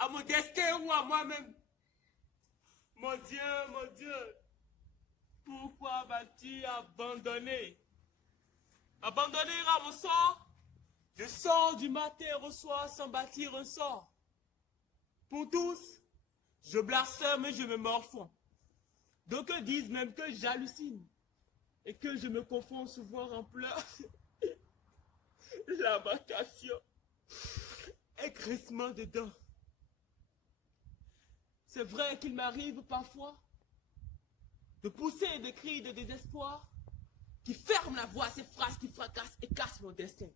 à mon destin ou à moi-même. Mon Dieu, pourquoi m'as-tu abandonné? Abandonné à mon sort? Je sors du matin au soir sans bâtir un sort. Pour tous, je blasphème et je me morfonds. Donc ils disent même que j'hallucine et que je me confonds souvent en pleurs. Lamentation et crissement de dents. C'est vrai qu'il m'arrive parfois de pousser des cris de désespoir qui ferment la voix à ces phrases qui fracassent et cassent mon destin.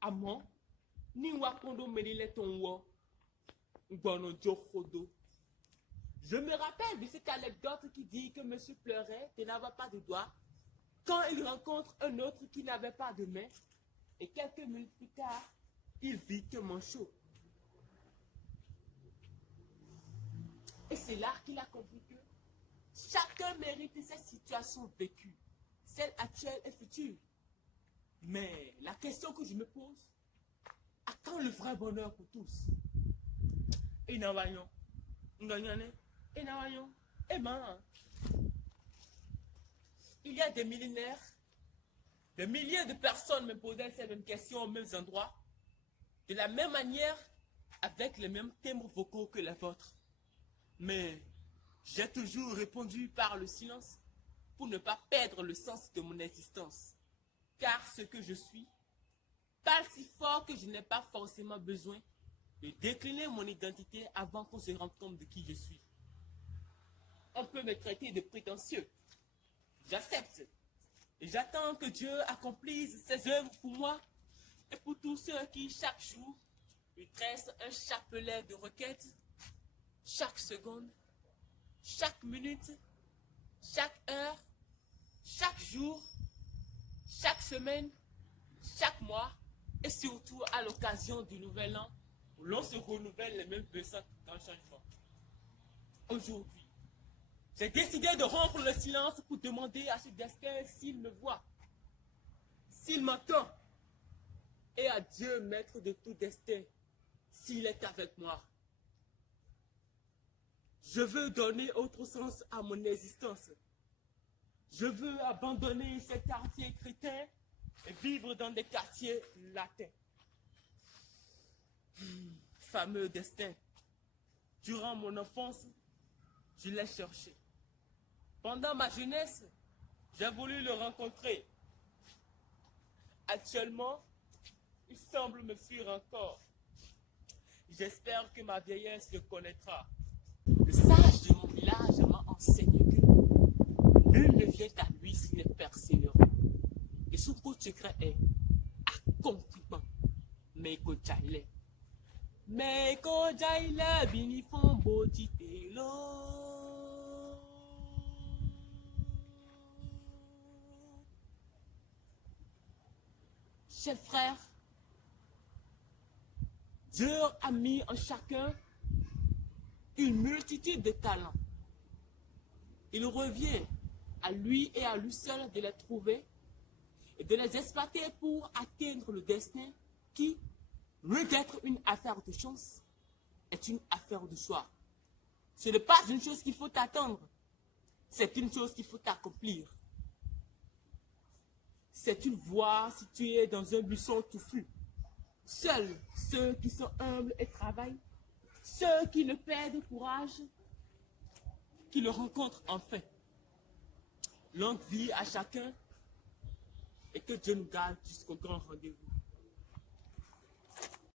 Amon, ni wakondo menile tonwo, ngono jokodo. Je me rappelle de cette anecdote qui dit que monsieur pleurait et n'avait pas de doigts quand il rencontre un autre qui n'avait pas de main et quelques minutes plus tard, il vit que manchot. Et c'est là qu'il a compris que chacun mérite ses situations vécues, celles actuelles et futures. Mais la question que je me pose, à quand le vrai bonheur pour tous? Et non, voyons. Et non, voyons. Et ben, il y a des millénaires, des milliers de personnes me posaient ces mêmes questions aux mêmes endroits, de la même manière, avec les mêmes thèmes vocaux que les vôtres. Mais j'ai toujours répondu par le silence pour ne pas perdre le sens de mon existence. Car ce que je suis parle si fort que je n'ai pas forcément besoin de décliner mon identité avant qu'on se rende compte de qui je suis. On peut me traiter de prétentieux. J'accepte. Et j'attends que Dieu accomplisse ses œuvres pour moi et pour tous ceux qui, chaque jour, lui tressent un chapelet de requêtes, chaque seconde, chaque minute, chaque heure, chaque jour, chaque semaine, chaque mois et surtout à l'occasion du nouvel an où l'on se renouvelle les mêmes besoins d'un changement. Aujourd'hui, j'ai décidé de rompre le silence pour demander à ce destin s'il me voit, s'il m'entend, et à Dieu, maître de tout destin, s'il est avec moi. Je veux donner autre sens à mon existence. Je veux abandonner ces quartiers crétins et vivre dans des quartiers latins. Fameux destin. Durant mon enfance, je l'ai cherché. Pendant ma jeunesse, j'ai voulu le rencontrer. Actuellement, il semble me fuir encore. J'espère que ma vieillesse le connaîtra. Le sage de mon village m'a enseigné que nul ne vient à lui s'il est persévérant. Et son code secret est accomplissement. Mais ko jaile. Mais ko jaile bini fon botitelo. Chers frères, Dieu a mis en chacun une multitude de talents. Il revient à lui et à lui seul de les trouver et de les exploiter pour atteindre le destin qui, loin d'être une affaire de chance, est une affaire de choix. Ce n'est pas une chose qu'il faut attendre, c'est une chose qu'il faut accomplir. C'est une voie située dans un buisson touffu. Seuls ceux qui sont humbles et travaillent, ceux qui ne perdent courage, qui le rencontrent enfin. Longue vie à chacun et que Dieu nous garde jusqu'au grand rendez-vous.